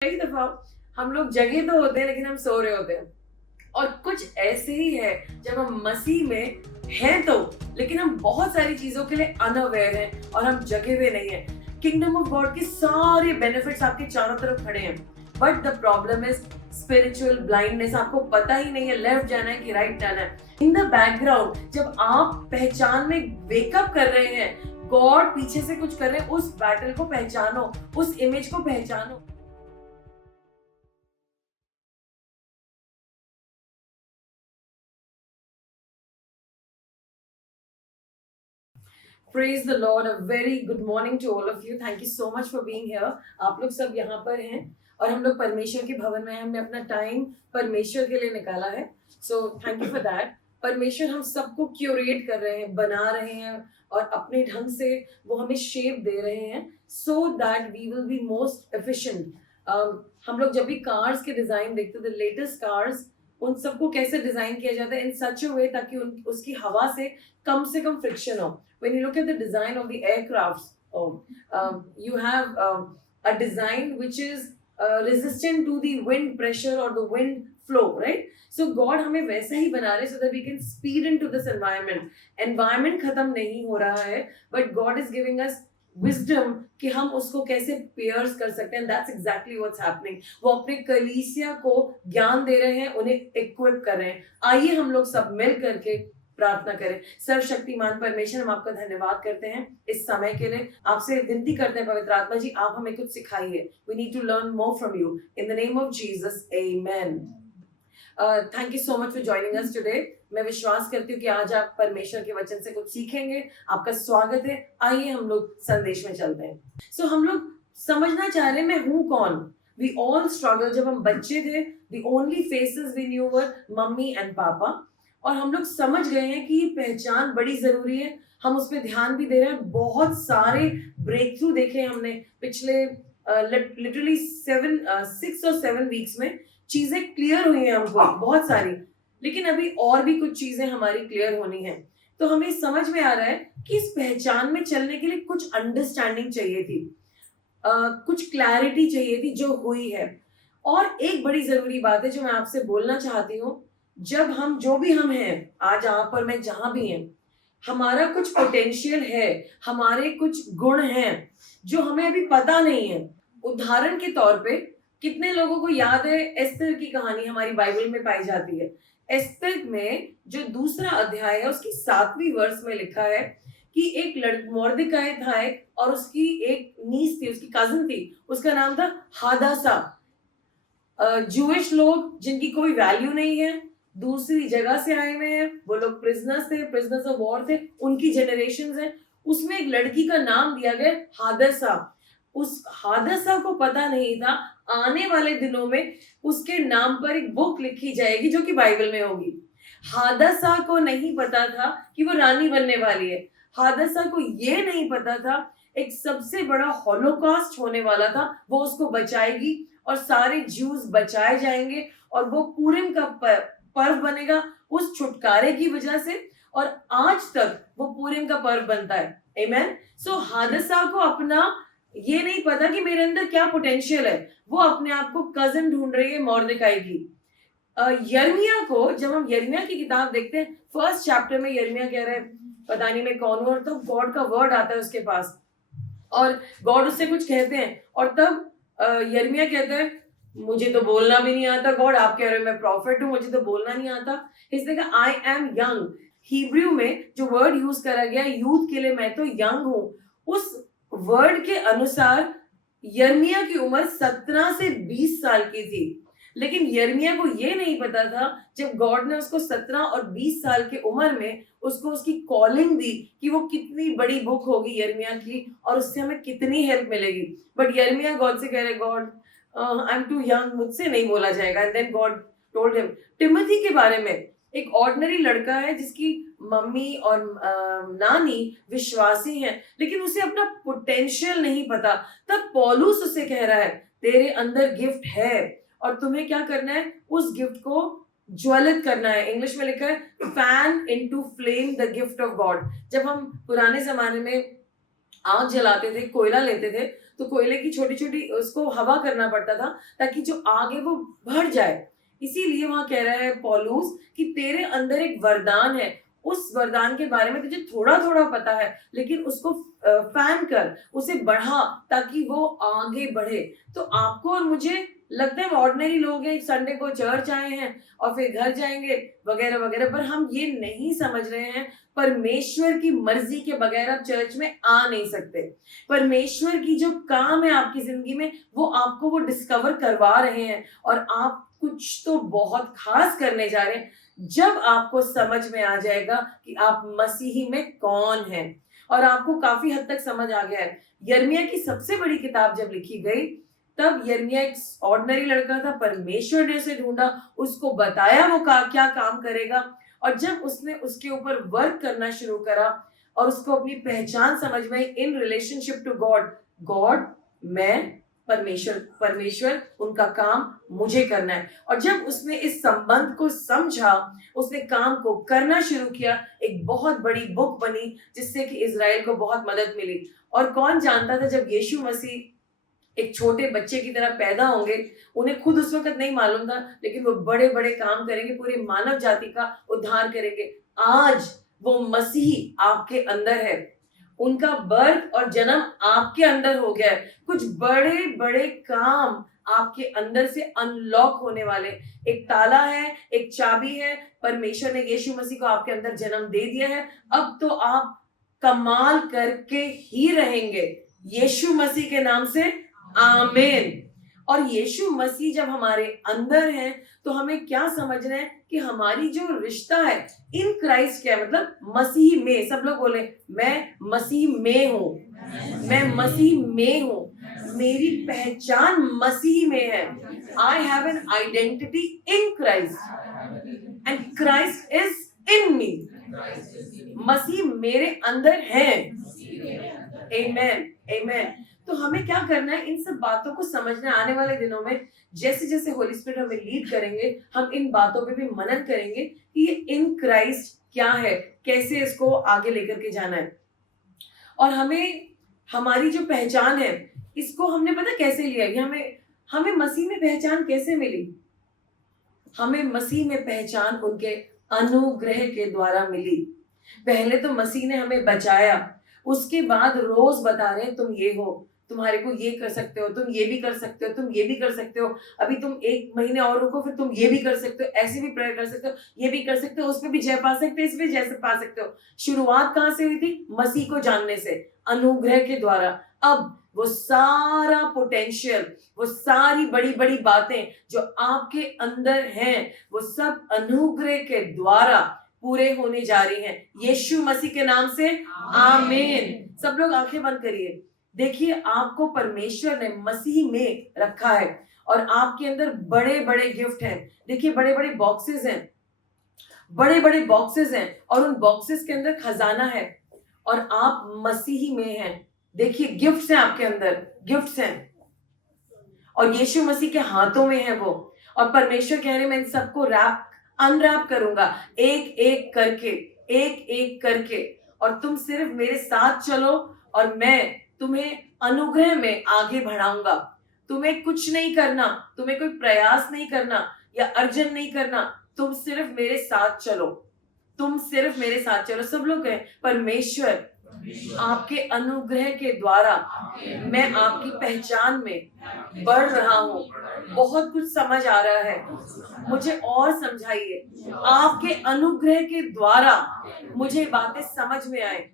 कई दफा हम लोग जगे तो होते हैं लेकिन हम सो रहे होते हैं। और कुछ ऐसे ही है जब हम मसीह में हैं तो, लेकिन हम बहुत सारी चीजों के लिए अनअवेयर हैं और हम जगे हुए नहीं हैं। किंगडम ऑफ गॉड के सारे बेनिफिट्स आपके चारों तरफ खड़े हैं, but the problem is spiritual blindness. आपको पता ही नहीं है लेफ्ट जाना है कि राइट जाना है। इन द बैकग्राउंड जब आप पहचान में वेकअप कर रहे हैं, गॉड पीछे से कुछ कर रहे हैं, उस बैटल को पहचानो, उस इमेज को पहचानो। Praise the Lord. A very good morning to all of you. Thank you so much for being here. आप लोग सब यहाँ पर हैं और हम लोग परमेश्वर के भवन में हैं। हमने अपना टाइम परमेश्वर के लिए निकाला है। So thank you for that. परमेश्वर हम सबको क्यूरेट कर रहे हैं, बना रहे हैं और अपने ढंग से वो हमें शेप दे रहे हैं so that we will be most efficient. हम लोग जब भी कार्स के डिजाइन देखते हैं, the latest cars, उन सबको कैसे डिजाइन किया जाता है इन सच अ वे ताकि उसकी हवा से कम फ्रिक्शन हो. When you look at the design of the aircrafts, you have a design which is resistant to the wind pressure or the wind flow, right? So God हमें वैसा ही बना रहे so that we can speed into this environment. Environment खत्म नहीं हो रहा है, but God is giving us wisdom कि हम उसको कैसे पेयर्स कर सकते हैं. That's exactly what's happening. वो अपने कलीसिया को ज्ञान दे रहे हैं, उन्हें इक्विप कर रहे हैं. आइए हम लोग सब मिल करके प्रार्थना करें. सर्वशक्तिमान परमेश्वर, हम आपका धन्यवाद करते हैं इस समय के लिए. आपसे विनती करते हैं पवित्र आत्मा जी, आप हमें कुछ सिखाइए. We need to learn more from you. In the name of Jesus, amen. Thank you so much for joining us today. मैं विश्वास करती हूँ कि आज आप परमेश्वर के वचन से कुछ सीखेंगे. आपका स्वागत है. आइए हम लोग संदेश में चलते हैं. सो हम लोग समझना चाह रहे हैं मैं हूँ कौन. We all struggle. जब हम बच्चे थे, the only faces we knew were mummy and papa. और हम लोग समझ गए हैं कि पहचान बड़ी जरूरी है. हम उस पर ध्यान भी दे रहे हैं. बहुत सारे ब्रेक थ्रू देखे हमने पिछले लिटरली 6 और 7 वीक्स में. चीजें क्लियर हुई हैं हमको बहुत सारी, लेकिन अभी और भी कुछ चीजें हमारी क्लियर होनी है. तो हमें समझ में आ रहा है कि इस पहचान में चलने के लिए कुछ अंडरस्टैंडिंग चाहिए थी, कुछ क्लैरिटी चाहिए थी जो हुई है. और एक बड़ी जरूरी बात है जो मैं आपसे बोलना चाहती हूँ. जब हम जो भी हम हैं आज आप और मैं जहां भी हैं, हमारा कुछ पोटेंशियल है, हमारे कुछ गुण हैं जो हमें अभी पता नहीं है. उदाहरण के तौर पे कितने लोगों को याद है एस्तर की कहानी हमारी बाइबल में पाई जाती है. एस्तर में जो दूसरा अध्याय है उसकी 7वीं वर्ष में लिखा है कि एक मोर्देकाई था एक, और उसकी एक नीस थी, उसकी कजिन थी, उसका नाम था हादासा. जूइश लोग जिनकी कोई वैल्यू नहीं है, दूसरी जगह से आए हुए हैं, वो लोग प्रिजनर्स ऑफ वॉर थे, उनकी जनरेशन है. उसमें एक लड़की का नाम दिया गया हादसा. उस हादसा को पता नहीं था आने वाले दिनों में उसके नाम पर एक बुक लिखी जाएगी जो कि बाइबल में होगी. हादसा को नहीं पता था कि वो रानी बनने वाली है. हादसा को ये नहीं पता था एक सबसे बड़ा हॉलोकॉस्ट होने वाला था, वो उसको बचाएगी और सारे ज्यूज बचाए जाएंगे और वो पूरिम का पर्व बनेगा उस छुटकारे की वजह से. और आज तक वो पूरिम का पर्व बनता है. आमेन. सो हादसा को अपना ये नहीं पता कि मेरे अंदर क्या पोटेंशियल है. वो अपने आप को कजन ढूंढ रही है मोर्देकाई की. यिर्मयाह को जब हम यिर्मयाह की किताब देखते हैं, फर्स्ट चैप्टर में यिर्मयाह कह रहे हैं पता नहीं मैं कौन हूं, और तब गॉड का वर्ड आता है उसके पास और गॉड उससे कुछ कहते हैं. और तब यिर्मयाह कहता है मुझे तो बोलना भी नहीं आता. गॉड आप कह रहे हो मैं प्रॉफिट हूं, मुझे तो बोलना नहीं आता. इसने कहा आई एम यंग. हिब्रू में जो वर्ड यूज करा गया यूथ के लिए, मैं तो यंग हूं, उस वर्ड के अनुसार यिर्मयाह की उम्र 17 से 20 साल की थी. लेकिन यिर्मयाह को ये नहीं पता था जब गॉड ने उसको 17 और 20 साल की उम्र में उसको उसकी कॉलिंग दी कि वो कितनी बड़ी बुक होगी यिर्मयाह की और उससे हमें कितनी हेल्प मिलेगी. बट यिर्मयाह गॉड से कह रहे God I am too young, मुझसे नहीं बोला जाएगा. And then God told him. Timothy के बारे में, एक ऑर्डिनरी लड़का है जिसकी मम्मी और नानी विश्वासी हैं, लेकिन उसे अपना पोटेंशियल नहीं पता. तब पौलुस उसे कह रहा है तेरे अंदर गिफ्ट है और तुम्हें क्या करना है, उस गिफ्ट को ज्वलित करना है. इंग्लिश में लिखा है fan into flame the gift of God. जब हम पुराने जमाने में आग जलाते थे, कोयला लेते थे, तो कोयले की छोटी छोटी उसको हवा करना पड़ता था ताकि जो आग है वो बढ़ जाए। इसीलिए वहां कह रहा है पौलुस कि तेरे अंदर एक वरदान है, उस वरदान के बारे में तुझे थोड़ा थोड़ा पता है, लेकिन उसको फैन कर, उसे बढ़ा ताकि वो आगे बढ़े। तो आपको और मुझे लगता है ऑर्डिनरी लोग हैं, संडे को चर्च आए हैं और फिर घर जाएंगे वगैरह वगैरह, पर हम ये नहीं समझ रहे हैं परमेश्वर की मर्जी के बगैर आप चर्च में आ नहीं सकते। परमेश्वर की जो काम है आपकी जिंदगी में वो आपको वो डिस्कवर करवा रहे हैं और आप कुछ तो बहुत खास करने जा रहे हैं जब आपको समझ में आ जाएगा कि आप मसीही में कौन हैं। और आपको काफी हद तक समझ आ गया है। यिर्मयाह की सबसे बड़ी किताब जब लिखी गई तब यिर्मयाह एक ऑर्डिनरी लड़का था, परमेश्वर ने उसे ढूंढा, उसको बताया वो क्या काम करेगा, और जब उसने उसके ऊपर वर्क करना शुरू करा और उसको अपनी पहचान समझ में in relationship to God, God मैं परमेश्वर उनका काम मुझे करना है। और जब उसने इस संबंध को समझा, उसने काम को करना शुरू किया, एक बहुत बड़ी बुक बनी जिससे कि इजराइल को बहुत मदद मिली। और कौन जानता था जब यीशु मसीह एक छोटे बच्चे की तरह पैदा होंगे, उन्हें खुद उस वक्त नहीं मालूम था, लेकिन वो बड़े बड़े काम करेंगे, पूरी मानव जाति का उद्धार करेंगे। आज वो मसीह आपके अंदर है, उनका बर्थ और जन्म आपके अंदर हो गया है। कुछ बड़े बड़े काम आपके अंदर से अनलॉक होने वाले। एक ताला है, एक चाबी है, परमेश्वर ने यीशु मसीह को आपके अंदर जन्म दे दिया है। अब तो आप कमाल करके ही रहेंगे यीशु मसीह के नाम से, आमीन। और यीशु मसीह जब हमारे अंदर है तो हमें क्या समझना है कि हमारी जो रिश्ता है इन क्राइस्ट क्या है, मतलब मसीह में। सब लोग बोले मैं मसीह में हूँ, मैं मसीह में हूँ, मेरी पहचान मसीह में है। I have an identity in Christ and Christ is in me. मसीह मेरे अंदर है। आमेन, आमेन। तो हमें क्या करना है, इन सब बातों को समझना। आने वाले दिनों में जैसे जैसे होली स्पिरिट हमें लीड करेंगे, हम इन बातों पे भी मनन करेंगे कि ये इन क्राइस्ट क्या है, कैसे इसको आगे लेकर के जाना है। और हमें हमारी जो पहचान है इसको हमने पता कैसे लिया, ये हमें मसीह में पहचान कैसे मिली। हमें मसीह में पहचान उनके अनुग्रह के द्वारा मिली। पहले तो मसीह ने हमें बचाया, उसके बाद रोज बता रहे तुम ये हो, तुम्हारे को ये कर सकते हो, तुम ये भी कर सकते हो, तुम ये भी कर सकते हो, अभी तुम 1 महीने और रुको, फिर तुम ये भी कर सकते हो, ऐसे भी प्रेयर कर सकते हो, ये भी कर सकते हो, उस पर भी जय पा सकते हो, इस पे जय पा सकते हो। शुरुआत कहाँ से हुई थी? मसीह को जानने से, अनुग्रह के द्वारा। अब वो सारा पोटेंशियल, वो सारी बड़ी बड़ी बातें जो आपके अंदर हैं, वो सब अनुग्रह के द्वारा पूरे होने जा रही हैं यीशु मसीह के नाम से, आमीन। सब लोग आंखें बंद करिए। देखिए आपको परमेश्वर ने मसीह में रखा है और आपके अंदर बड़े बड़े गिफ्ट हैं। देखिए बड़े बड़े बॉक्सेस हैं, बड़े बड़े बॉक्सेस हैं, और उन बॉक्सेस के अंदर खजाना है और आप मसीही में हैं। देखिए गिफ्ट्स हैं आपके अंदर, गिफ्ट्स हैं, और यीशु मसीह के हाथों में है वो। और परमेश्वर कह रहे मैं इन सबको अनरैप करूंगा एक एक करके, एक एक करके, और तुम सिर्फ मेरे साथ चलो और मैं तुम्हें अनुग्रह में आगे बढ़ाऊंगा। तुम्हें कुछ नहीं करना, तुम्हें कोई प्रयास नहीं करना या अर्जन नहीं करना, तुम सिर्फ मेरे साथ चलो, तुम सिर्फ मेरे साथ चलो। सब लोग कहें परमेश्वर आपके अनुग्रह के द्वारा मैं आपकी पहचान में बढ़ रहा हूँ। बहुत कुछ समझ आ रहा है, मुझे और समझाइए। आपके अनुग्रह के द्वारा मुझे बातें समझ में आए।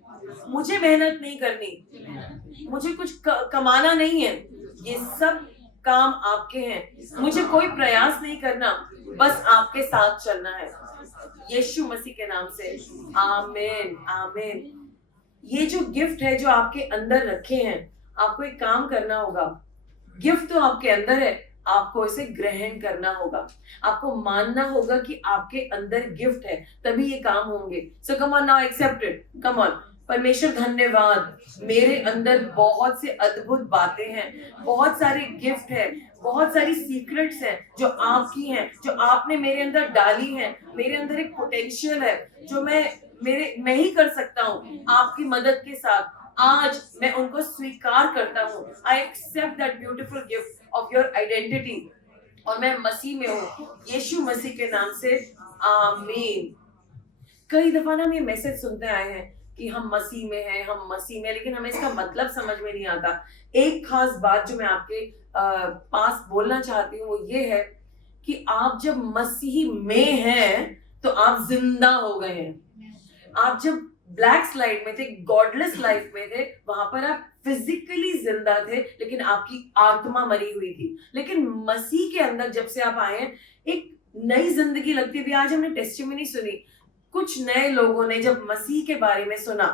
मुझे मेहनत नहीं करनी, मुझे कुछ कमाना नहीं है, ये सब काम आपके हैं। मुझे कोई प्रयास नहीं करना, बस आपके साथ चलना है यीशु मसीह के नाम से, आमीन, आमीन। ये जो गिफ्ट है जो आपके अंदर रखे हैं, आपको एक काम करना होगा। गिफ्ट तो आपके अंदर है, आपको इसे ग्रहण करना होगा, आपको मानना होगा कि आपके अंदर गिफ्ट है, तभी ये काम होंगे। So come on now, accept it, come on. परमेश्वर धन्यवाद, मेरे अंदर बहुत से अद्भुत बातें हैं, बहुत सारे गिफ्ट है, बहुत सारी सीक्रेट्स हैं जो आपकी हैं, जो आपने मेरे अंदर डाली हैं। मेरे अंदर एक पोटेंशियल है जो मैं ही कर सकता हूँ आपकी मदद के साथ। आज मैं उनको स्वीकार करता हूँ। I accept that beautiful gift of your identity, और मैं मसीह में हूँ, यीशु मसीह के नाम से, आमीन। कई दफा ना हम ये मैसेज सुनते आए हैं कि हम मसीह में हैं, हम मसीह में, लेकिन हमें इसका मतलब समझ में नहीं आता। एक खास बात जो मैं आपके पास बोलना चाहती हूँ वो ये है कि आप जब मसीह में हैं तो आप जिंदा हो गए हैं। आप जब ब्लैक स्लाइड में थे, गॉडलेस लाइफ में थे, वहां पर आप फिजिकली जिंदा थे लेकिन आपकी आत्मा मरी हुई थी। लेकिन मसीह के अंदर जब से आप आए हैं, एक नई जिंदगी लगती है। आज हमने टेस्टिमनी सुनी, कुछ नए लोगों ने जब मसीह के बारे में सुना,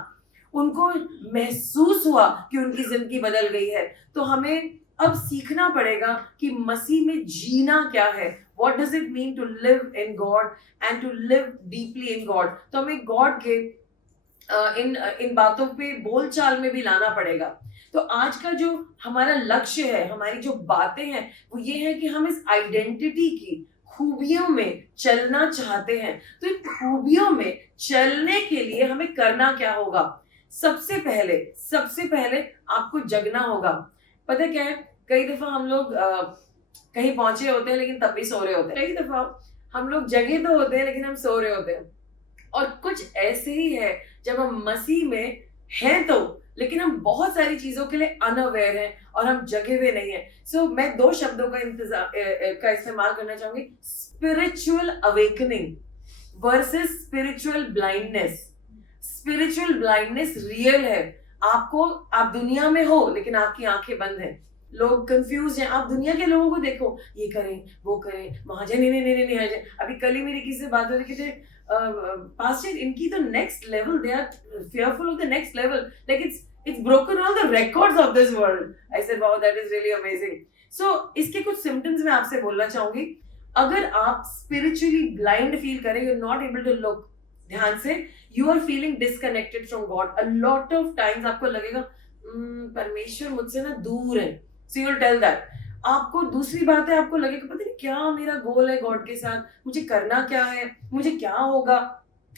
उनको महसूस हुआ कि उनकी जिंदगी बदल गई है। तो हमें अब सीखना पड़ेगा कि मसीह में जीना क्या है। What does it mean to live in God and to live deeply in God? तो हमें गॉड के इन बातों पे बोलचाल में भी लाना पड़ेगा। तो आज का जो हमारा लक्ष्य है, हमारी जो बातें हैं, वो ये है कि हम इस आइडेंटिटी की खूबियों में चलना चाहते हैं। तो इन खूबियों में चलने के लिए हमें करना क्या होगा? सबसे पहले आपको जगना होगा। पता क्या है, कई दफा हम लोग कहीं पहुंचे होते हैं लेकिन तब भी सो रहे होते हैं। कई दफा हम लोग जगे तो होते हैं लेकिन हम सो रहे होते हैं। और कुछ ऐसे ही है जब हम मसीह में हैं तो, लेकिन हम बहुत सारी चीजों के लिए अनअवेयर हैं और हम जगे हुए नहीं हैं। सो मैं दो शब्दों का इस्तेमाल करना चाहूंगी, spiritual awakening versus spiritual blindness. Spiritual blindness real है। आप दुनिया में हो लेकिन आपकी आंखें बंद हैं। लोग कंफ्यूज हैं। आप दुनिया के लोगों को देखो, ये करें वो करें, वहां जाए, नहीं नहीं नहीं नहीं नहीं। अभी कल ही मेरी किसी से बात हो रही थी, पास्टर इनकी तो next level, they are fearful of the next level, like it's broken all the records of this world. I said wow, that is really amazing. So इसके कुछ symptoms मैं आपसे बोलना चाहूंगी। अगर आप spiritually blind feel करें, you're not able to look, ध्यान से, you are feeling disconnected from God. A lot of times आपको लगेगा परमेश्वर मुझसे ना दूर है, so you'll tell that. आपको दूसरी बात है, आपको लगेगा पता नहीं क्या मेरा गोल है गॉड के साथ, मुझे करना क्या है, मुझे क्या होगा।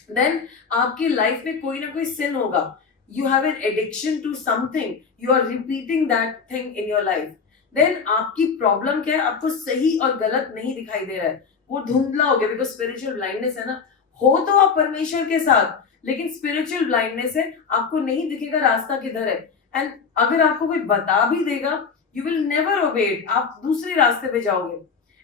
देन आपकी लाइफ में कोई ना कोई सिन होगा। You have an addiction to something, you are repeating that thing in your life. Then आपकी प्रॉब्लम क्या है, आपको सही और गलत नहीं दिखाई दे रहा है, वो धुंधला हो गया, बिकॉज स्पिरिचुअल ब्लाइंडनेस है ना। हो तो आप परमेश्वर के साथ, लेकिन स्पिरिचुअल ब्लाइंडनेस है, आपको नहीं दिखेगा रास्ता किधर है। एंड अगर आपको कोई बता भी देगा, you will never obey it, आप दूसरे रास्ते पे जाओगे।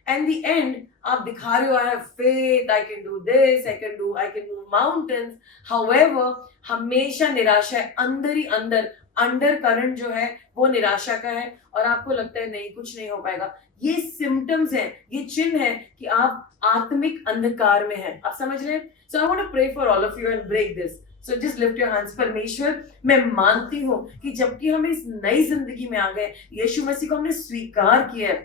And the end, आप दिखा रहे हो, I have faith, I can do this, I can move mountains. However, हमेशा निराशा है, अंदर ही अंडर करंट जो है वो निराशा का है, और आपको लगता है नहीं, कुछ नहीं हो पाएगा। ये सिम्टम्स हैं, ये चिन्ह है कि आप आत्मिक अंधकार में हैं। आप समझ रहे हैं? So I want to pray for all of you and break this. So just lift your hands. परमेश्वर, मैं मानती हूँ कि जबकि हम इस नई जिंदगी में आ गए, यीशु मसीह को हमने स्वीकार किया है,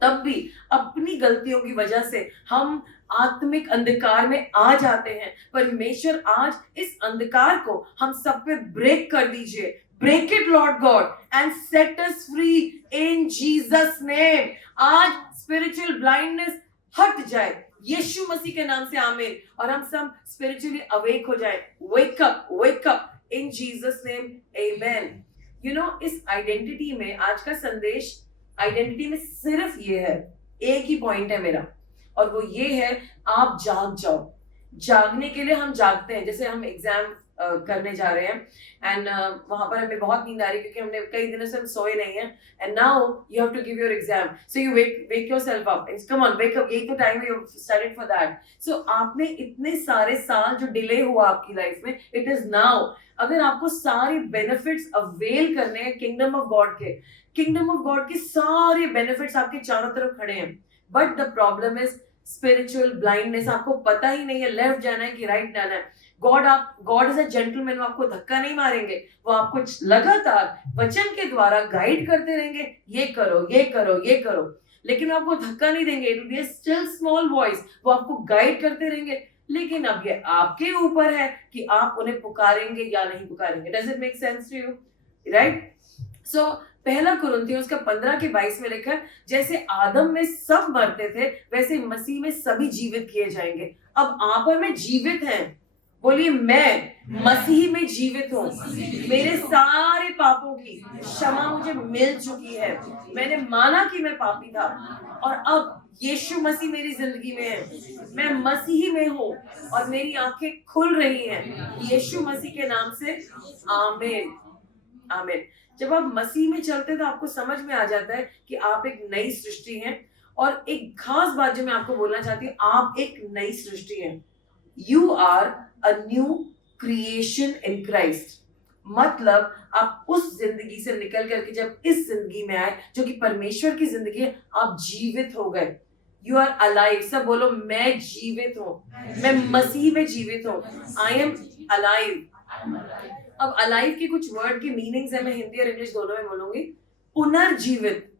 तब भी अपनी गलतियों की वजह से हम आत्मिक अंधकार में आ जाते हैं। परमेश्वर, आज इस अंधकार को हम सब पे ब्रेक कर दीजिए। Break it Lord God and set us free in Jesus name. आज स्पिरिचुअल ब्लाइंडनेस हट जाए यीशु मसीह के नाम से, आमीन। और हम सब स्पिरिचुअली अवेक हो जाए। Wake up in Jesus name, amen. You know, इस आइडेंटिटी में आज का संदेश, आइडेंटिटी में सिर्फ ये है, एक ही पॉइंट है मेरा, और वो ये है, आप जाग जाओ। जागने के लिए हम जागते हैं। जैसे हम एग्जाम करने जा रहे हैं एंड वहां पर हमें बहुत नींद आ रही है क्योंकि हमने कई दिनों से हम सोए नहीं हैं, and now you have to give your exam, so you wake yourself up, come on wake up, यही तो टाइम है, you studied for that. So आपने इतने सारे साल जो डिले हुआ आपकी लाइफ में, इट इज नाउ। अगर आपको सारे बेनिफिट्स अवेल करने हैं किंगडम ऑफ गॉड के सारे बेनिफिट्स आपके चारों तरफ खड़े हैं, but the problem is spiritual blindness. आपको पता ही नहीं है लेफ्ट जाना है कि राइट जाना है। गॉड इज अ जेंटलमैन, वो आपको धक्का नहीं मारेंगे, वो आपको लगातार वचन के द्वारा गाइड करते रहेंगे, ये करो ये करो ये करो, लेकिन आपको धक्का नहीं देंगे। It will be a still small voice, वो आपको गाइड करते रहेंगे। लेकिन अब ये आपके ऊपर है कि आप उन्हें पुकारेंगे या नहीं पुकारेंगे। Does it make sense to you? Right? So पहला कुरिन्थियों उसका 15-22 में लिखा है, जैसे आदम में सब मरते थे, वैसे मसीह में सभी जीवित किए जाएंगे। अब आप और मैं जीवित हैं, बोलिए मैं मसीह में जीवित हूँ, मेरे सारे पापों की क्षमा मुझे मिल चुकी है, मैंने माना कि मैं पापी था और अब यीशु मसीह मेरी जिंदगी में है, मैं मसीह में हूँ और मेरी आंखें खुल रही हैं यीशु मसीह के नाम से। आमीन, आमीन। जब आप मसीह में चलते हैं तो आपको समझ में आ जाता है कि आप एक नई सृष्टि हैं। और एक खास बात जो मैं आपको बोलना चाहती हूँ, आप एक नई सृष्टि हैं। You are a new creation in Christ. मतलब आप उस जिंदगी से निकल करके जब इस जिंदगी में आए जो कि परमेश्वर की जिंदगी है, आप जीवित हो गए। You are alive. सब बोलो, मैं जीवित हूँ, मैं मसीह में जीवित हूँ। I am alive. अब अलाइव के कुछ वर्ड के मीनिंग्स है, मैं हिंदी और इंग्लिश दोनों में बोलूंगी। पुनर्जीवित,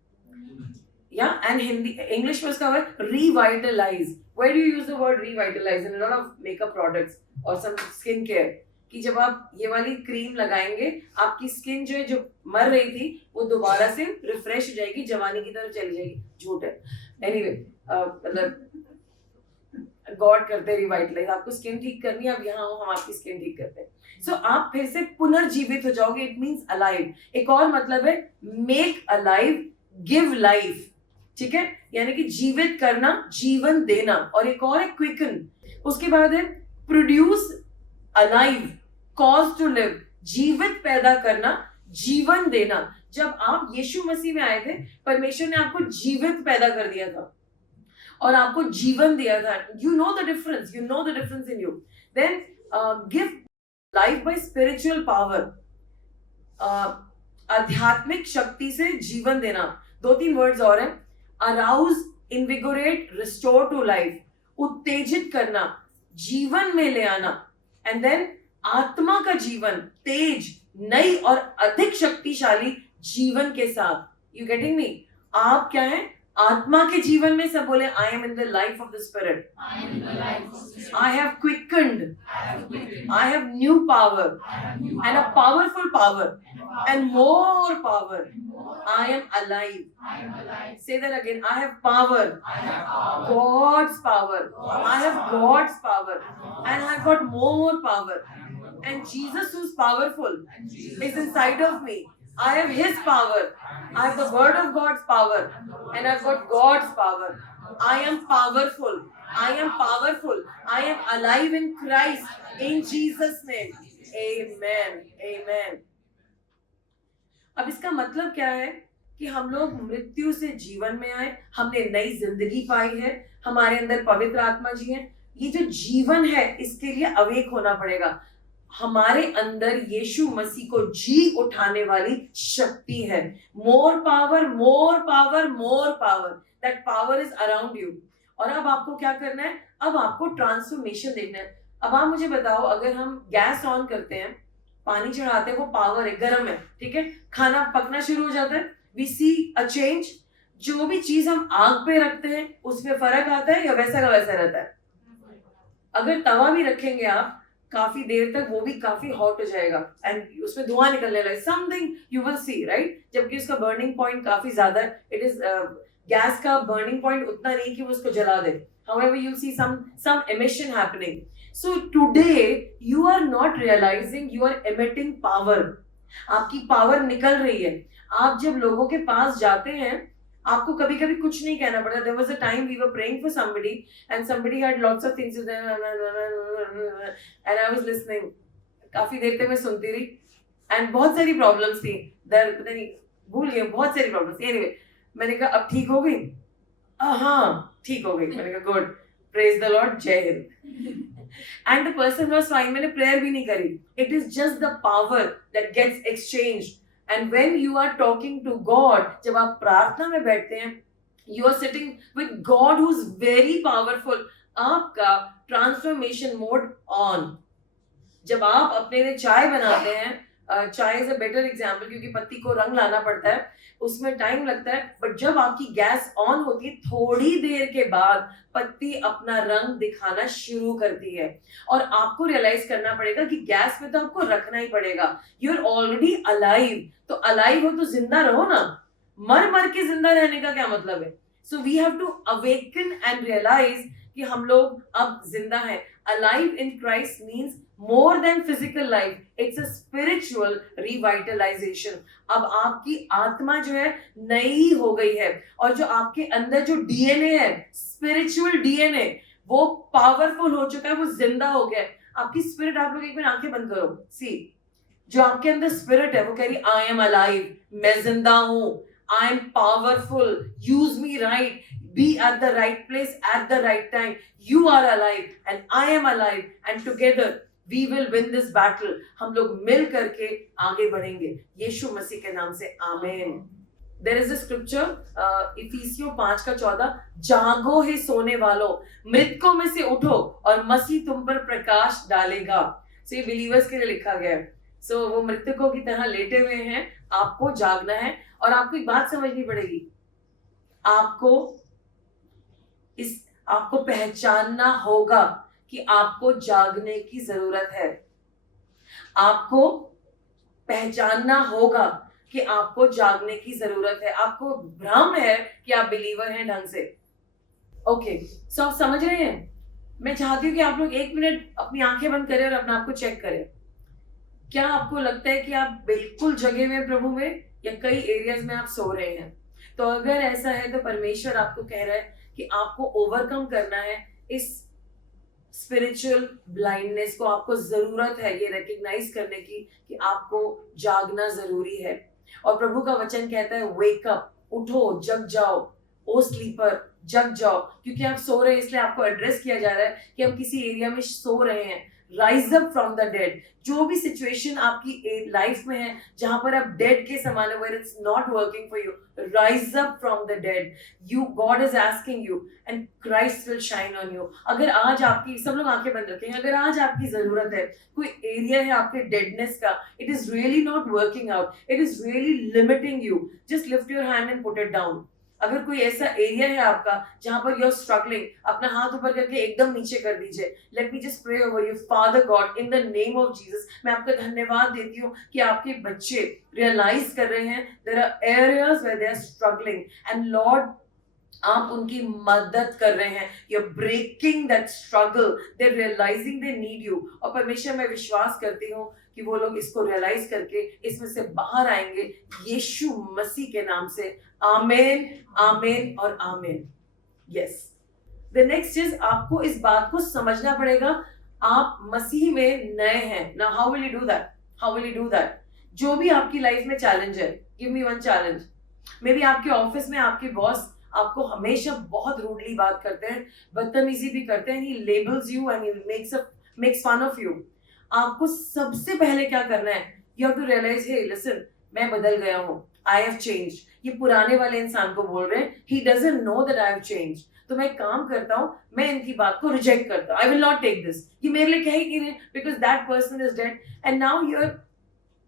या एंड हिंदी इंग्लिश में उसका word revitalise. Where do you use the word revitalize in a lot of makeup products or some skin care? कि जब आप ये वाली क्रीम लगाएंगे, आपकी स्किन जो है, जो मर रही थी, वो दोबारा से रिफ्रेश हो जाएगी, जवानी की तरफ चली जाएगी। झूठ है। एनीवे, मतलब गॉड करते हैं रिवाइटलाइज। आपको स्किन ठीक करनी है, अब यहाँ हो, हम आपकी स्किन ठीक करते हैं। सो आप फिर से पुनर्जीवित हो जाओगे। It means alive. एक और मतलब है मेक अलाइव, गिव लाइफ। ठीक है, यानी कि जीवित करना, जीवन देना। और एक और है क्विकन। उसके बाद है produce, alive, cause to live, जीवित पैदा करना, जीवन देना। जब आप यीशु मसीह में आए थे, परमेश्वर ने आपको जीवित पैदा कर दिया था और आपको जीवन दिया था। You know the difference, you know the difference in you. Then give life by spiritual power, आध्यात्मिक शक्ति से जीवन देना। 2-3 वर्ड्स और हैं। Arouse, invigorate, restore to life, उत्तेजित करना, जीवन में ले आना। एंड देन आत्मा का जीवन, तेज, नई और अधिक शक्तिशाली जीवन के साथ। You getting me? आप क्या है? आत्मा के जीवन में। सब बोले, I am in the life of the spirit, I have quickened, I have new power and a powerful power and more power. I am alive. Say that again. I have power. God's power. I have God's power. And I've got more power. And Jesus, who's powerful, is inside of me. I have His power. I have the Word of God's power. And I've got God's power. I am powerful. I am powerful. I am alive in Christ. In Jesus' name. Amen. Amen. अब इसका मतलब क्या है कि हम लोग मृत्यु से जीवन में आए, हमने नई जिंदगी पाई है, हमारे अंदर पवित्र आत्मा जी है। ये जो जीवन है, इसके लिए अवेक होना पड़ेगा। हमारे अंदर यीशु मसीह को जी उठाने वाली शक्ति है। More power, more power, more power. That power is around you. और अब आपको क्या करना है? अब आपको ट्रांसफॉर्मेशन देखना है। अब आप मुझे बताओ, अगर हम गैस ऑन करते हैं, पानी चढ़ाते हैं, वो पावर है, गर्म है, ठीक है, खाना पकना शुरू हो जाता है, वी सी अ चेंज। जो भी चीज हम आग पे रखते हैं, उसमें फर्क आता है या वैसा का वैसा रहता है? अगर तवा भी रखेंगे आप काफी देर तक, वो भी काफी हॉट हो जाएगा एंड उसमें धुआं निकलने लगे, something you will see, right? जबकि उसका बर्निंग पॉइंट काफी ज्यादा है। इट इज गैस का बर्निंग पॉइंट उतना नहीं कि वो उसको जला दे। However, you see some emission happening. So today you are not realizing you are emitting power. आपकी पावर निकल रही है। आप जब लोगों के पास जाते हैं, आपको कभी कभी कुछ नहीं कहना पड़ता। There was a time we were praying for somebody and somebody had lots of things to say and I was listening. काफी देर तक मैं सुनती रही and बहुत सारी प्रॉब्लम्स थी। दर्द पता नहीं, भूल गई, बहुत सारी प्रॉब्लम्स थी। Anyway, मैंने कहा अब ठीक हो गई? हाँ ठीक हो गई। मैंने कहा गुड, प्रेज द लॉर्ड, जय हिंद। And the person was fine. मैंने प्रेयर भी नहीं करी। It is just the power that gets exchanged. And when you are talking to God, जब आप प्रार्थना में बैठते हैं, you are sitting with God who is very powerful. आपका ट्रांसफॉर्मेशन मोड ऑन। जब आप अपने लिए चाय बनाते हैं, चाय इज अ बेटर एग्जाम्पल, क्योंकि पत्ती को रंग लाना पड़ता है, उसमें टाइम लगता है। बट जब आपकी गैस ऑन होती है, थोड़ी देर के बाद पत्ती अपना रंग दिखाना शुरू करती है। और आपको रियलाइज करना पड़ेगा कि गैस में तो आपको रखना ही पड़ेगा। You are already alive. तो अलाइव हो तो जिंदा रहो ना। मर मर के जिंदा रहने का क्या मतलब है? So we have to awaken and realise कि हम लोग अब जिंदा हैं। Alive in Christ means more than physical life, it's a spiritual revitalization. अब आपकी आत्मा जो है नई हो गई है, और जो आपके अंदर जो डीएनए है, स्पिरिचुअल डीएनए, वो पावरफुल हो चुका है, वो जिंदा हो गया है. आपकी स्पिरिट, आप लोग एक मिनट आंखें बंद करो. सी, जो आपके अंदर स्पिरिट है वो कह रही आई एम अलाइव, मैं जिंदा हूं, I am powerful, use me right, be at the right place at the right time. You are alive and I am alive, and together we will win this battle. हम लोग मिल करके आगे बढ़ेंगे यीशु मसीह के नाम से. आमीन. There is a scripture, इफिसियों 5:14, जागो हे सोने वालों, मृतकों में से उठो और मसीह तुम पर प्रकाश डालेगा. So ये बिलीवर्स के लिए लिखा गया है. So वो मृतकों की तरह लेटे हुए हैं, आपको जागना है. और आपको एक बात समझनी पड़ेगी, आपको पहचानना होगा कि आपको जागने की जरूरत है. आपको पहचानना होगा कि आपको जागने की जरूरत है. आपको भ्रम है कि आप बिलीवर हैं ढंग से. ओके, सो आप समझ रहे हैं. मैं चाहती हूँ कि आप लोग 1 मिनट अपनी आंखें बंद करें और अपने आप को चेक करें. क्या आपको लगता है कि आप बिल्कुल जगे हुए प्रभु में, या कई एरियाज में आप सो रहे हैं? तो अगर ऐसा है तो परमेश्वर आपको कह रहा है कि आपको ओवरकम करना है इस स्पिरिचुअल ब्लाइंडनेस को. आपको जरूरत है ये रिकग्नाइज करने की कि आपको जागना जरूरी है. और प्रभु का वचन कहता है वेक अप, उठो, जग जाओ. ओ स्लीपर, जग जाओ. क्योंकि आप सो रहे हैं इसलिए आपको एड्रेस किया जा रहा है कि हम किसी एरिया में सो रहे हैं. Rise up from the dead. जो भी सिचुएशन आपकी लाइफ में है जहां पर आप डेड के समान है, where it's not working for you, rise up from the dead. You, God is asking you and Christ will shine on you. अगर आज आपकी, सब लोग आंखें बंद रखें, अगर आज आपकी जरूरत है, कोई एरिया है आपके डेडनेस का, it is really not working out, it is really limiting you, just lift your hand and put it down. अगर कोई ऐसा एरिया है आपका जहां पर यू आर स्ट्रगलिंग, अपना हाथ ऊपर करके एकदम नीचे कर दीजिए. Let me just pray over you. Father God, in the name of Jesus, मैं आपका धन्यवाद देती हूँ कि आपके बच्चे रियलाइज कर रहे हैं there are areas where they are struggling, and Lord आप उनकी मदद कर रहे हैं. You are breaking that struggle, they are realising they need you. और परमेश्वर, मैं विश्वास करती हूँ कि वो लोग इसको रियलाइज करके इसमें से बाहर आएंगे यीशु मसीह के नाम से. आमीन, आमीन और आमीन. यस, द नेक्स्ट इज, आपको इस बात को समझना पड़ेगा आप मसीह में नए हैं. Now how will you do that? How will you do that? जो भी आपकी लाइफ में चैलेंज है, give me one challenge. May be आपके ऑफिस में आपके बॉस आपको हमेशा बहुत रूडली बात करते हैं, बदतमीजी भी करते हैं. He labels you and he makes fun of you. आपको सबसे पहले क्या करना है? You have to realise, hey listen, मैं बदल गया हूँ, आई हैव चेंज्ड. ये पुराने वाले इंसान को बोल रहे हैं, he doesn't know that I have changed. तो मैं काम करता हूँ, मैं इनकी बात को रिजेक्ट करता हूँ. I will not take this. ये मेरे लिए कह ही नहीं रहे, because that person is dead, and now you are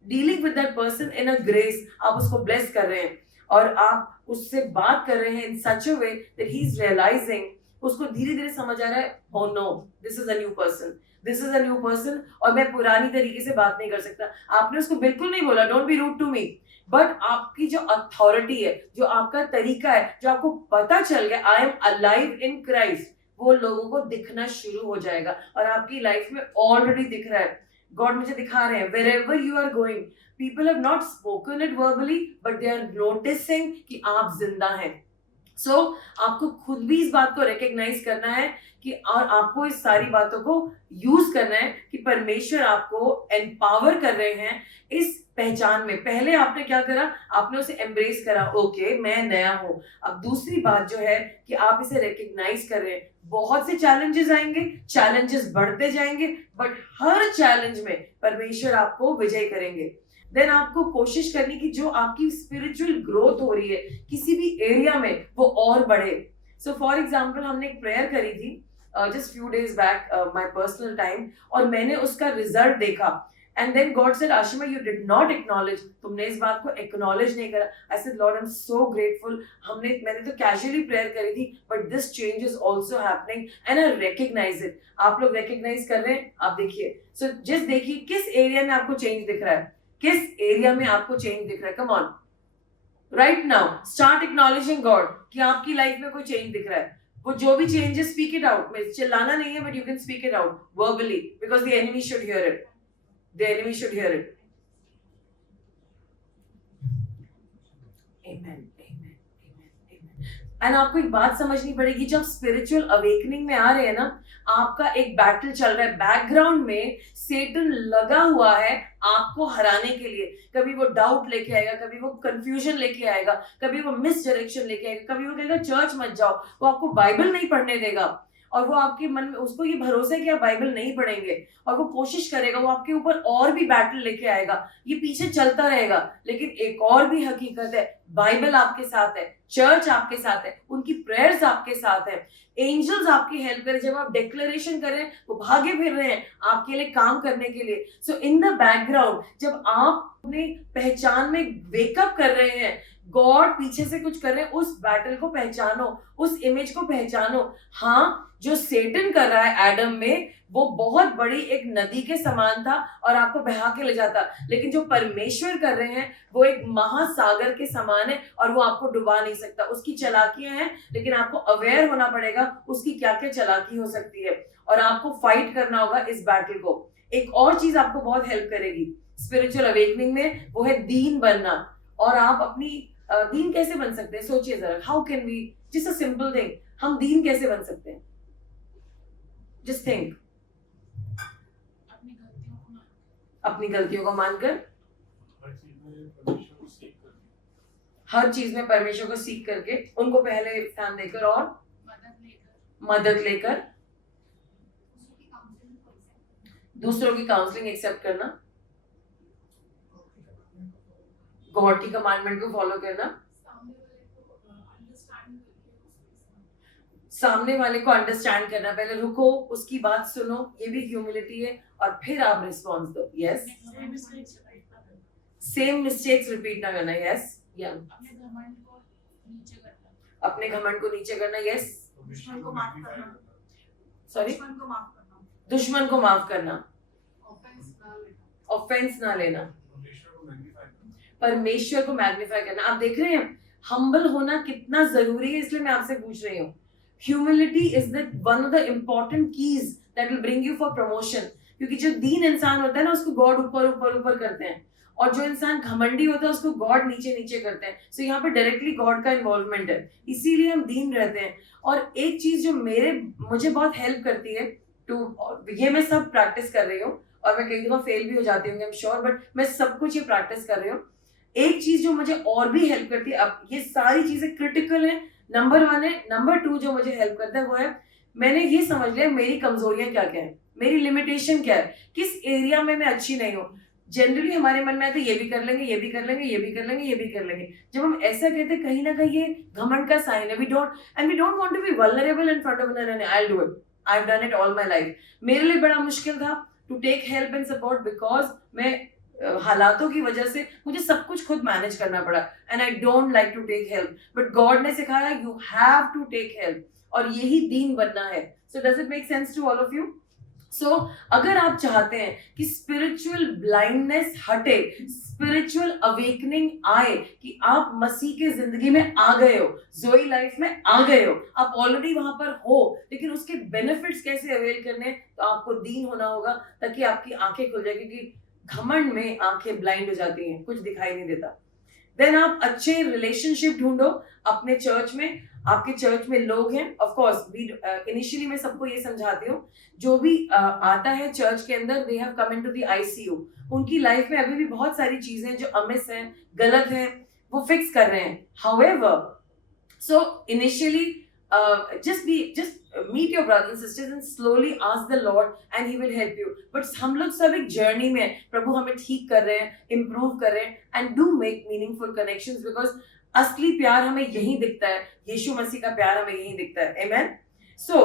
dealing with that person in a grace. आप उसको ब्लेस कर रहे हैं और आप उससे बात कर रहे हैं in such a way that he is realising, उसको धीरे धीरे समझ आ रहा है, oh no, this is a new person, this is a new person, और मैं पुरानी तरीके से बात नहीं कर सकता. आपने उसको बिल्कुल नहीं बोला, don't be rude to me, but आपकी जो अथॉरिटी है, जो आपका तरीका है, जो आपको पता चल गया I am alive in Christ, वो लोगों को दिखना शुरू हो जाएगा. और आपकी लाइफ में ऑलरेडी दिख रहा है. गॉड मुझे दिखा रहे हैं, wherever you are going, people have not spoken it verbally, but they are noticing कि आप जिंदा हैं. सो आपको खुद भी इस बात को रिकग्नाइज करना है कि, और आपको इस सारी बातों को यूज करना है कि परमेश्वर आपको एम्पावर कर रहे हैं इस पहचान में. पहले आपने क्या करा? आपने उसे एम्ब्रेस करा, ओके मैं नया हूं. अब दूसरी बात जो है कि आप इसे रिकग्नाइज कर रहे हैं. बहुत से चैलेंजेस आएंगे, चैलेंजेस बढ़ते जाएंगे, बट हर चैलेंज में परमेश्वर आपको विजय करेंगे. देन आपको कोशिश करनी कि जो आपकी स्पिरिचुअल ग्रोथ हो रही है किसी भी एरिया में, वो और बढ़े. सो फॉर एग्जाम्पल, हमने एक प्रेयर करी थी just few days back, my personal time, और मैंने उसका रिजल्ट देखा. And then God said, Ashima you did not acknowledge, तुमने इस बात को एक्नॉलेज नहीं करा. I said Lord I am so grateful. मैंने तो कैजुअली प्रेयर करी थी, but this change is also happening and I recognise it. आप लोग रिकग्नाइज कर रहे हैं? आप देखिए. सो जस्ट देखिए किस एरिया में आपको चेंज दिख रहा है, किस एरिया में आपको चेंज दिख रहा है. Come on, right now start acknowledging God कि आपकी लाइफ में कोई चेंज दिख रहा है. वो जो भी चेंजेस, स्पीक इट आउट. चिल्लाना नहीं है, but you can speak it out verbally, because the enemy should hear it. The enemy should hear it. Amen. Amen. Amen. Amen. And आपको एक बात समझनी पड़ेगी, जब स्पिरिचुअल अवेकनिंग में आ रहे हैं ना, आपका एक बैटल चल रहा है बैकग्राउंड में. सेटन लगा हुआ है आपको हराने के लिए. कभी वो डाउट लेके आएगा, कभी वो कंफ्यूजन लेके आएगा, कभी वो मिस डायरेक्शन लेके आएगा, कभी वो कहेगा चर्च मत जाओ, वो आपको बाइबल नहीं पढ़ने देगा, और वो आपके मन में, उसको ये भरोसा है कि आप बाइबल नहीं पढ़ेंगे, और वो कोशिश करेगा, वो आपके ऊपर और भी बैटल लेके आएगा. ये पीछे चलता रहेगा. लेकिन एक और भी हकीकत है, बाइबल आपके साथ है, चर्च आपके साथ है, उनकी प्रेयर्स आपके साथ है, एंजल्स आपकी हेल्प करें. जब आप डिक्लेरेशन करें, वो भागे फिर रहे हैं आपके लिए काम करने के लिए. सो इन द बैकग्राउंड, जब आप अपनी पहचान में वेकअप कर रहे हैं, गॉड पीछे से कुछ कर रहे हैं, उस बैटल को पहचानो, उस इमेज को पहचानो. हाँ, जो सेटन कर रहा है एडम में, वो बहुत बड़ी एक नदी के समान था और आपको बहा के ले जाता. लेकिन जो परमेश्वर कर रहे हैं, वो एक महासागर के समान है और वो आपको डुबा नहीं सकता. उसकी चालाकियां हैं, लेकिन आपको अवेयर होना पड़ेगा उसकी क्या क्या चालाकी हो सकती है, और आपको फाइट करना होगा इस बैटल को. एक और चीज आपको बहुत हेल्प करेगी स्पिरिचुअल अवेकनिंग में, वो है दीन बनना. और आप अपनी दीन कैसे बन सकते हैं, सोचिए जरा. How can we, just a simple thing, हम दीन कैसे बन सकते हैं? Just think. अपनी गलतियों को मानकर, हर चीज में परमेश्वर को सीख करके, उनको पहले स्थान देकर और मदद लेकर, दूसरों की काउंसलिंग एक्सेप्ट करना, गॉड की कमांडमेंट को फॉलो करना, सामने वाले को अंडरस्टैंड करना. पहले रुको, उसकी बात सुनो, ये भी ह्यूमिलिटी है, और फिर आप रिस्पॉन्स दो. यस, सेम मिस्टेक्स रिपीट ना करना. यस, अपने घमंड को नीचे करना. यस, सॉरी, दुश्मन को माफ करना, ऑफेंस ना लेना, परमेश्वर को मैग्नीफाई करना. आप देख रहे हैं हम्बल होना कितना जरूरी है, इसलिए मैं आपसे पूछ रही हूँ. Humility is the one of the important keys that will bring you for promotion. क्योंकि जो दीन इंसान होता है ना, उसको गॉड ऊपर ऊपर ऊपर करते हैं, और जो इंसान घमंडी होता है उसको गॉड नीचे नीचे करते हैं. सो यहाँ पे डायरेक्टली गॉड का इन्वॉल्वमेंट है, इसीलिए हम दीन रहते हैं. और एक चीज जो मुझे बहुत हेल्प करती है टू, ये मैं सब प्रैक्टिस कर रही हूँ, और मैं कई दफा फेल भी हो जाती हूँ, आई एम श्योर, बट मैं सब कुछ ये प्रैक्टिस कर रही हूँ. एक चीज जो मुझे और भी हेल्प करती है, अब ये सारी चीजें क्रिटिकल है, नंबर 1 है. नंबर 2 जो मुझे हेल्प करता है वो है, मैंने ये समझ लिया मेरी कमजोरियां क्या क्या है, मेरी लिमिटेशन क्या है, किस एरिया में मैं अच्छी नहीं हूँ. जनरली हमारे मन में आता है ये भी कर लेंगे, ये भी कर लेंगे, ये भी कर लेंगे, ये भी कर लेंगे. जब हम ऐसा कहते हैं, कहीं ना कहीं ये घमंड का साइन है. We don't want to be vulnerable in front of another. I will do it, I have done it all my life. मेरे लिए बड़ा मुश्किल था to take help and support, because मैं हालातों की वजह से मुझे सब कुछ खुद मैनेज करना पड़ा, and I don't like to take help. But God ने सिखाया you have to take help, और यही दीन बनना है. So does it make sense to all of you? So अगर आप चाहते हैं कि स्पिरिचुअल ब्लाइंडनेस हटे, स्पिरिचुअल अवेकनिंग आए, कि आप मसीह के जिंदगी में आ गए हो, जोई लाइफ में आ गए हो, आप ऑलरेडी वहां पर हो, लेकिन उसके बेनिफिट्स कैसे अवेल करने, तो आपको दीन होना होगा, ताकि आपकी आंखें खुल जाए. क्योंकि घमंड में आंखें ब्लाइंड हो जाती हैं, कुछ दिखाई नहीं देता. देन आप अच्छे रिलेशनशिप ढूंढो अपने चर्च में. आपके चर्च में लोग हैं, ऑफ कोर्स इनिशियली मैं सबको ये समझाती हूँ, जो भी आता है चर्च के अंदर, they have come into the ICU. उनकी लाइफ में अभी भी बहुत सारी चीजें जो अमिस हैं, गलत हैं, वो फिक्स कर रहे हैं. However, so initially just meet your brothers and sisters and slowly ask the Lord and he will help you. But हम लोग सब एक जर्नी में हैं, प्रभु हमें ठीक कर रहे हैं, इम्प्रूव कर रहे हैं, and do make meaningful connections, because असली प्यार हमें यहीं दिखता है, यीशु मसीह का प्यार हमें यहीं दिखता है. Amen. So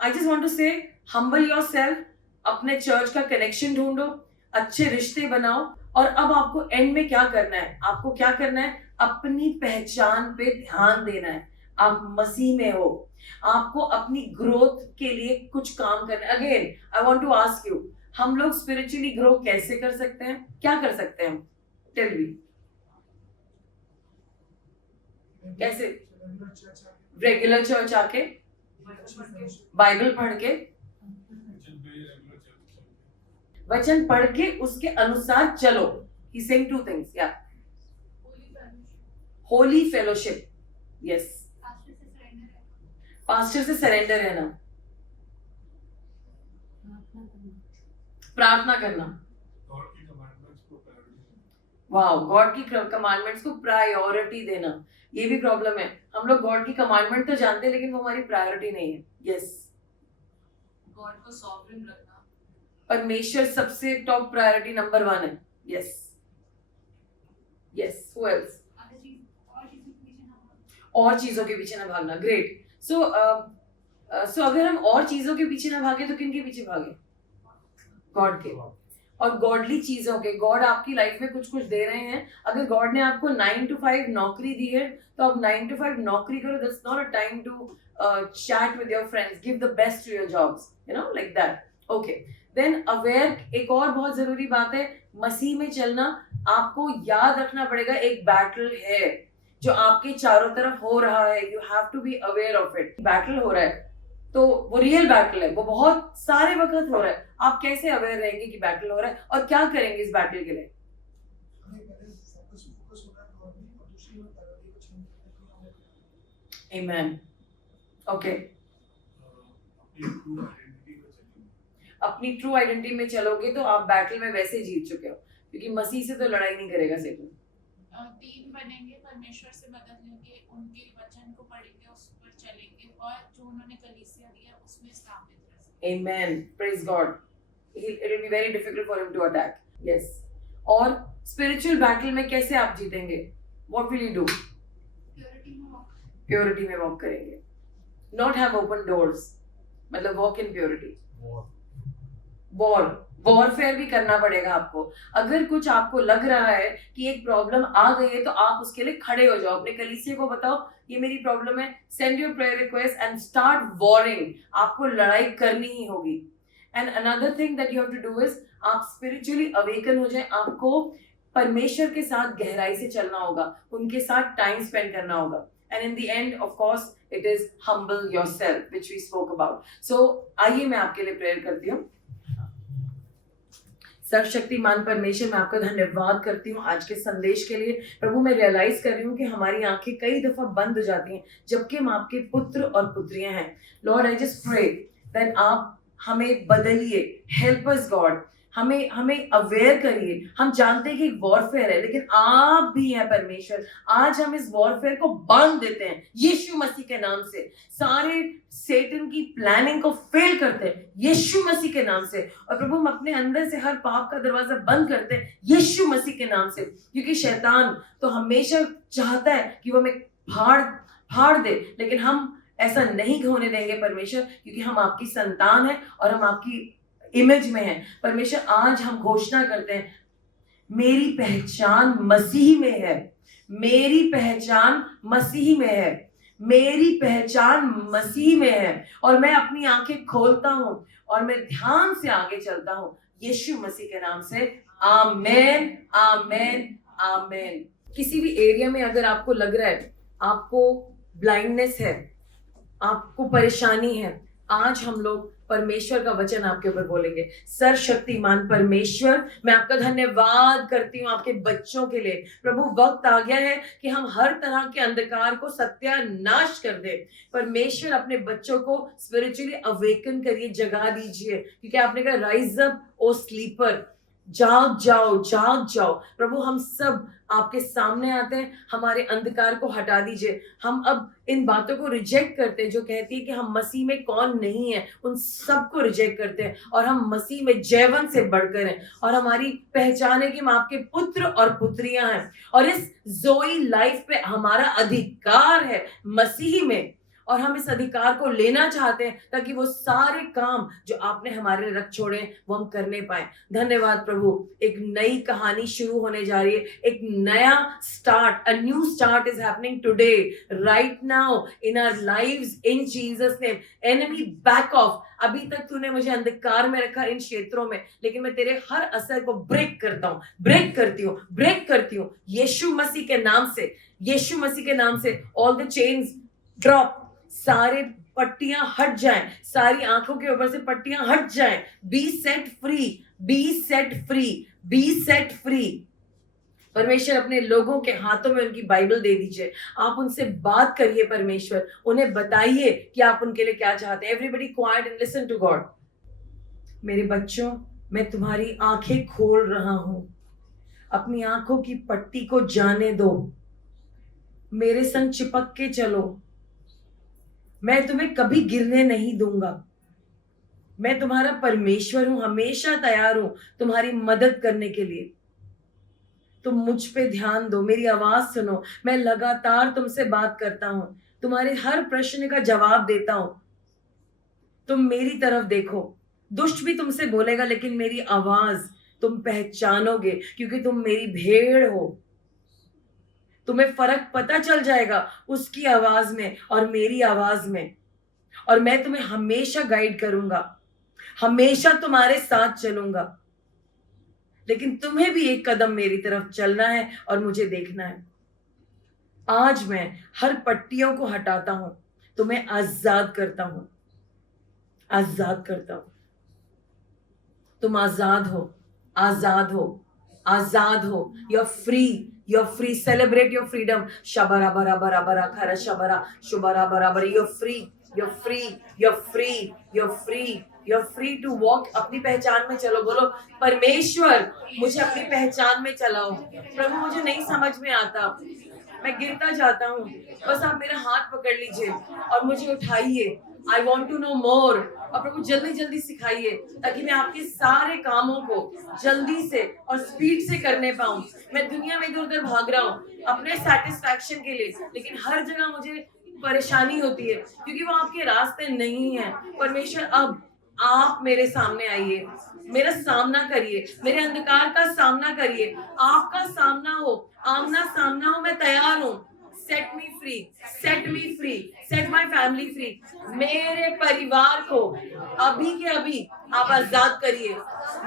I just want to say, humble yourself, अपने चर्च का कनेक्शन ढूंढो, अच्छे रिश्ते बनाओ. और अब आपको एंड में क्या करना है, आपको क्या करना है, अपनी पहचान पे ध्यान देना है. आप मसीह में हो, आपको अपनी ग्रोथ के लिए कुछ काम करना है. Again I want to ask you, हम लोग स्पिरिचुअली ग्रो कैसे कर सकते हैं, क्या कर सकते हैं? टेल मी, कैसे? रेगुलर चर्च आके, बाइबल पढ़ के, वचन पढ़ के उसके अनुसार चलो. He's saying two things. Yeah. Holy fellowship. Yes. Pastor से सरेंडर रहना, प्रार्थना करना. वाओ, गॉड की कमांडमेंट्स को प्रायोरिटी देना. ये भी प्रॉब्लम है. हम लोग गॉड की कमांडमेंट तो जानते हैं लेकिन वो हमारी प्रायोरिटी नहीं है. यस. गॉड को सॉवरेन रखना. परमेश्वर सबसे टॉप प्रायोरिटी नंबर 1 है. यस. यस. Who else? और चीजों के पीछे ना भागना. ग्रेट. सो अगर हम और चीजों के पीछे ना भागे तो किन के पीछे भागे? गॉड के. और गॉडली चीजों के. गॉड आपकी लाइफ में कुछ कुछ दे रहे हैं. अगर गॉड ने आपको 9 to 5 नौकरी दी है तो आप 9 to 5 नौकरी करो. That's not a time to chat with your friends. Give the best to your jobs, you know, like that. Okay. Then aware. एक और बहुत जरूरी बात है, मसीह में चलना. आपको याद रखना पड़ेगा एक बैटल है जो आपके चारों तरफ हो रहा है. You have to be aware of it. Battle हो रहा है तो वो रियल बैटल है, वो बहुत सारे वक्त हो रहा है. आप कैसे अवेयर रहेंगे कि बैटल हो रहा है और क्या करेंगे इस बैटल के लिए? आमीन. ओके. अपनी ट्रू आइडेंटिटी में चलोगे तो आप बैटल में वैसे जीत चुके हो, क्योंकि मसीह से तो लड़ाई नहीं करेगा सैतान. टीम बनेंगे, परमेश्वर से मदद लेंगे, उनके वचन को पढ़ेंगे, उस पर चलेंगे और जो उन्होंने कलीसिया दिया उसमें स्थापित रहेंगे. Amen. Praise God. It will be very difficult for him to attack. Yes. और spiritual battle में कैसे आप जीतेंगे? What will you do? Purity में walk करेंगे. Not have open doors. मतलब walk in purity. वॉरफेयर भी करना पड़ेगा आपको. अगर कुछ आपको लग रहा है कि एक प्रॉब्लम आ गई है तो आप उसके लिए खड़े हो जाओ. अपने कलीसिया को बताओ ये मेरी प्रॉब्लम है. Send your prayer request and start warring. आपको लड़ाई करनी ही होगी. And another thing that you have to do is आप स्पिरिचुअली अवेकन हो जाए. आपको परमेश्वर के साथ गहराई से चलना होगा, उनके साथ टाइम स्पेंड करना होगा. And in the end, of course, it is humble yourself, which we spoke about. So, आइए मैं आपके लिए प्रेयर करती हूँ. सर्वशक्तिमान परमेश्वर, मैं आपका धन्यवाद करती हूँ आज के संदेश के लिए. प्रभु, मैं रियलाइज कर रही हूँ कि हमारी आंखें कई दफा बंद हो जाती हैं जबकि हम आपके पुत्र और पुत्रियां हैं. Lord, I just pray that आप हमें बदलिए. Help us God. हमें अवेयर करिए. हम जानते हैं कि वॉरफेयर है लेकिन आप भी हैं परमेश्वर. आज हम इस वॉरफेयर को बांध देते हैं यीशु मसीह के नाम से. सारे सेटन की प्लानिंग को फेल करते हैं यीशु मसीह के नाम से. और प्रभु, हम अपने अंदर से हर पाप का दरवाजा बंद करते हैं यीशु मसीह के नाम से. क्योंकि शैतान तो हमेशा चाहता है कि वो हमें फाड़ दे, लेकिन हम ऐसा नहीं होने देंगे परमेश्वर, क्योंकि हम आपकी संतान हैं और हम आपकी इमेज में है. परमेश्वर, आज हम घोषणा करते हैं मेरी पहचान मसीह में है. मेरी पहचान मसीह में है. मेरी पहचान मसीह में है. और मैं अपनी आंखें खोलता हूं और मैं ध्यान से आगे चलता हूं यीशु मसीह के नाम से. आमेन, आमेन, आमेन. किसी भी एरिया में अगर आपको लग रहा है आपको ब्लाइंडनेस है, आपको परेशानी है, आज हम लोग परमेश्वर का वचन आपके ऊपर बोलेंगे. सर्वशक्तिमान परमेश्वर, मैं आपका धन्यवाद करती हूँ आपके बच्चों के लिए. प्रभु, वक्त आ गया है कि हम हर तरह के अंधकार को सत्यानाश कर दे. परमेश्वर, अपने बच्चों को स्पिरिचुअली अवेकन करिए, जगा दीजिए. क्योंकि आपने कहा राइज अप ओ स्लीपर, जाग जाओ, जाग जाओ. प्रभु, हम सब आपके सामने आते हैं. हमारे अंधकार को हटा दीजिए. हम अब इन बातों को रिजेक्ट करते हैं जो कहती है कि हम मसीह में कौन नहीं है. उन सब को रिजेक्ट करते हैं और हम मसीह में जैवन से बढ़कर हैं. और हमारी पहचान है कि हम आपके पुत्र और पुत्रियां हैं. और इस जोई लाइफ पे हमारा अधिकार है मसीह में. और हम इस अधिकार को लेना चाहते हैं ताकि वो सारे काम जो आपने हमारे लिए रख छोड़े वो हम करने पाए. धन्यवाद प्रभु. एक नई कहानी शुरू होने जा रही है. एक नया start, a new start is happening today, right now in our lives, in Jesus name. Enemy, back off. अभी तक तूने मुझे अंधकार में रखा इन क्षेत्रों में, लेकिन मैं तेरे हर असर को ब्रेक करता हूँ, ब्रेक करती हूँ यीशु मसीह के नाम से. यीशु मसीह के नाम से ऑल द चेन्स ड्रॉप. सारे पट्टियां हट जाएं, सारी आंखों के ऊपर से पट्टियां हट जाएं. Be set free, be set free, be set free. परमेश्वर अपने लोगों के हाथों में उनकी बाइबल दे दीजिए. आप उनसे बात करिए परमेश्वर, उन्हें बताइए कि आप उनके लिए क्या चाहते हैं. Everybody quiet and listen to God. मेरे बच्चों, मैं तुम्हारी आंखें खोल रहा हूं. अपनी आंखों की पट्टी को जाने दो. मेरे संग चिपक के चलो. मैं तुम्हें कभी गिरने नहीं दूंगा. मैं तुम्हारा परमेश्वर हूं, हमेशा तैयार हूं तुम्हारी मदद करने के लिए. तुम मुझ पे ध्यान दो, मेरी आवाज सुनो. मैं लगातार तुमसे बात करता हूं, तुम्हारे हर प्रश्न का जवाब देता हूं. तुम मेरी तरफ देखो. दुष्ट भी तुमसे बोलेगा, लेकिन मेरी आवाज तुम पहचानोगे, क्योंकि तुम मेरी भेड़ हो. तुम्हें फर्क पता चल जाएगा उसकी आवाज में और मेरी आवाज में. और मैं तुम्हें हमेशा गाइड करूंगा, हमेशा तुम्हारे साथ चलूंगा. लेकिन तुम्हें भी एक कदम मेरी तरफ चलना है और मुझे देखना है. आज मैं हर पट्टियों को हटाता हूं, तुम्हें आजाद करता हूं, आजाद करता हूं. तुम आजाद हो, आजाद हो, आजाद हो. You are free, you are free. Celebrate your freedom. शबरा बरा बरा बरा खरा शबरा शुबरा बराबर. You are free, you are free, you are free, you are free, you are free to walk. अपनी पहचान में चलो. बोलो, परमेश्वर मुझे अपनी पहचान में चलाओ. प्रभु, मुझे नहीं समझ में आता, मैं गिरता जाता हूँ, बस आप मेरा हाथ पकड़ लीजिए और मुझे उठाइए. आई वॉन्ट टू नो मोर. और प्रभु जल्दी जल्दी सिखाइए, ताकि मैं आपके सारे कामों को जल्दी से और स्पीड से करने पाऊं. मैं दुनिया में इधर उधर भाग रहा हूँ अपने सेटिस्फैक्शन के लिए, लेकिन हर जगह मुझे परेशानी होती है, क्योंकि वो आपके रास्ते नहीं है. परमेश्वर, अब आप मेरे सामने आइए, मेरा सामना करिए, मेरे अंधकार का सामना करिए. आपका सामना हो, आमना सामना हो. मैं तैयार हूँ. Set me free, set me free, set my family free. मेरे परिवार को अभी के अभी आप आजाद करिए.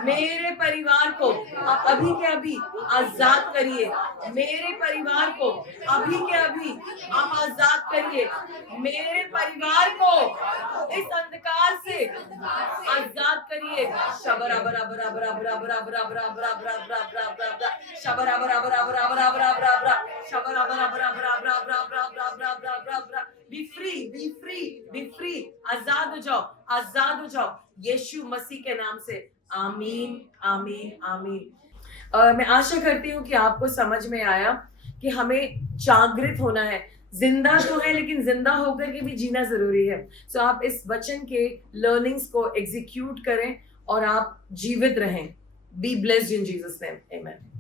मेरे परिवार को आप अभी के अभी आजाद करिए. मेरे परिवार को अभी के अभी आप आजाद करिए. मेरे परिवार को इस अंधकार से आजाद करिए. शबरा बरा बरा बरा बरा बरा बरा बरा बरा बरा बरा बरा बरा बरा. शबरा बरा बरा बरा बरा बरा बरा बरा. शबरा बरा बरा बरा बरा बरा बरा बरा बरा बरा बरा बरा. Be free, be free, be free. आजाद हो जाओ, आजाद हो जाओ यीशु मसीह के नाम से. आमीन, आमीन, आमीन. मैं आशा करती हूँ कि आपको समझ में आया कि हमें जागृत होना है. जिंदा तो है, लेकिन जिंदा होकर के भी जीना जरूरी है. सो आप इस वचन के लर्निंग्स को एग्जीक्यूट करें और आप जीवित रहें. Be blessed in Jesus name. Amen.